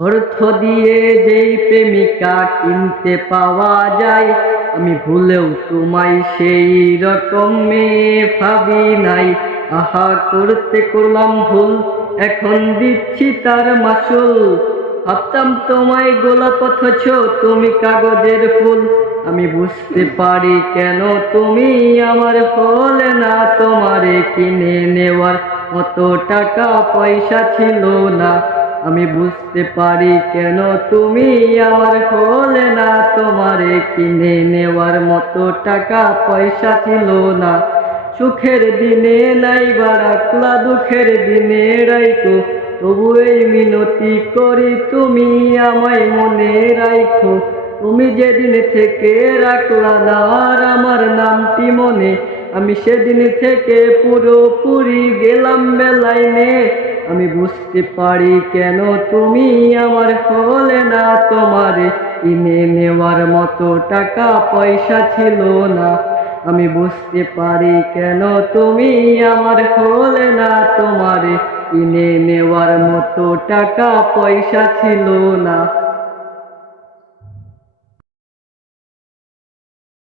অর্থ দিয়ে যেই প্রেমিকা কিনতে পাওয়া যায়, আমি ভুলেও তোমায় সেই রকম মেয়ে ভাবি নাই। আহা করতে করলাম ভুল, এখন দিচ্ছি তার মাসুল। ভাবতাম তোমায় গোলাপ অথচ তুমি কাগজের ফুল। আমি বুঝতে পারি কেন তুমি আমার হলে না, তোমারে কিনে নেওয়ার মতো টাকা পয়সা ছিল না। আমি বুঝতে পারি কেন তুমি আমার হলে না, তোমারে কিনে নেওয়ার মতো টাকা পয়সা ছিল না। সুখের দিনে নাই বা রাখলা, দুঃখের দিনে রাইখো, তবু এই মিনতি করি তুমি আমায় মনে রাইখো। তুমি যেদিন থেকে রাখলা না আর আমার নামটি মনে, আমি সেদিন থেকে পুরোপুরি গেলাম বেলাইনে। আমি বুঝতে পারি কেন তুমি আমার হলে না, তোমারে কিনে নেওয়ার মতো টাকা পয়সা ছিল না। আমি বুঝতে পারি কেন তুমি আমার হলে না, তোমারে কিনে নেওয়ার মতো টাকা পয়সা ছিল না।